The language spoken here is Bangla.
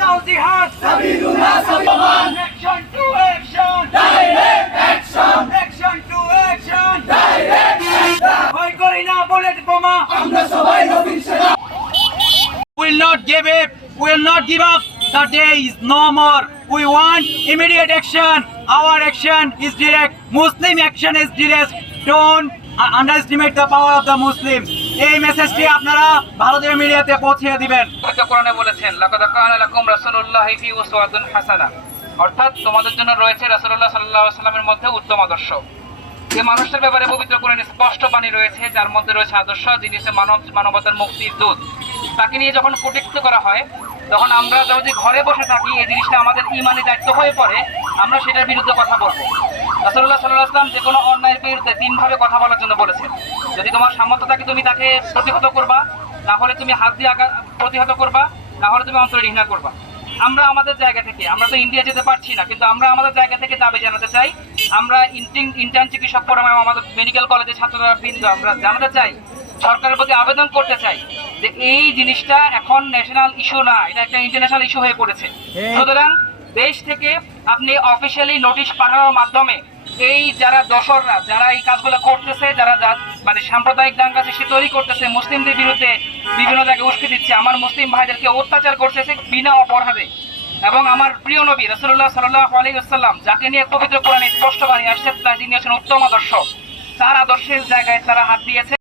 দাও জিহাদ সাবিলুনা সাবিলুন action to action direct action action to action direct action ভয় করি না বুলেট বোমা আমরা সবাই নবীন সেনা will not give up, will not give up. The day is no more. We want immediate action. Our action is direct. Muslim action is direct. Don't underestimate the power of the Muslims. এই মেসেজটি আপনারা ভারতীয় মিডিয়াতে পৌঁছে দিবেন। কোরআনে বলেছেন লাকাদ কানা লাকুম রাসূলুল্লাহি ফি উসওয়াতুন হাসানাহ, অর্থাৎ তোমাদের জন্য রয়েছে রাসূলুল্লাহ সাল্লাল্লাহু আলাইহি ওয়াসাল্লামের মধ্যে উত্তম আদর্শ। যে মানুষের ব্যাপারে পবিত্র কোরআনে স্পষ্ট বাণী রয়েছে, যার মধ্যে রয়েছে আদর্শ, যিনি হচ্ছে মানবতার মুক্তির দূত। তাকে নিয়ে যখন কটূক্তি করা হয়, তখন আমরা যদি ঘরে বসে থাকি, এই জিনিসটা আমাদের ইমানি দায়িত্ব হয়ে পড়ে, আমরা সেটার বিরুদ্ধে কথা বলবো। রাসূলুল্লাহ সাল্লাল্লাহু আলাইহি ওয়াসাল্লাম যে কোনো অন্যায়ের বিরুদ্ধে তিনভাবে কথা বলার জন্য বলেছেন। যদি তোমার সামর্থ্য থাকে তুমি তাকে প্রতিহত করবা, না হলে তুমি হাত দিয়ে প্রতিহত করবা, না হলে তুমি অন্তরে ঘৃণা করবা। আমরা আমাদের জায়গা থেকে, আমরা তো ইন্ডিয়া যেতে পারছি না, কিন্তু আমরা আমাদের জায়গা থেকে দাবি জানাতে চাই। আমরা ইন্টার্ন চিকিৎসক ফোরাম এবং আমাদের মেডিকেল কলেজের ছাত্ররা বৃন্দ আমরা জানাতে চাই, সরকারের প্রতি আবেদন করতে চাই যে এই জিনিসটা এখন ন্যাশনাল ইস্যু না, এটা একটা ইন্টারন্যাশনাল ইস্যু হয়ে পড়েছে। সুতরাং দেশ থেকে আপনি অফিসিয়ালি নোটিশ পাঠানোর মাধ্যমে এই যারা দোসররা, যারা এই কাজগুলো করতেছে, যারা মানে সাম্প্রদায়িক দাঙ্গা সৃষ্টি তৈরি করতেছে, মুসলিমদের বিরুদ্ধে বিভিন্ন জায়গায় উস্কে দিচ্ছে, আমার মুসলিম ভাইদেরকে অত্যাচার করতেছে বিনা অপরাধে, এবং আমার প্রিয় নবী রাসূলুল্লাহ সাল্লাল্লাহু আলাইহি ওয়াসাল্লাম যাকে নিয়ে পবিত্র কোরআনে স্পষ্ট বাণী আসছে, তিনি হচ্ছেন উত্তম আদর্শ, তার আদর্শের জায়গায় তারা হাত দিয়েছে।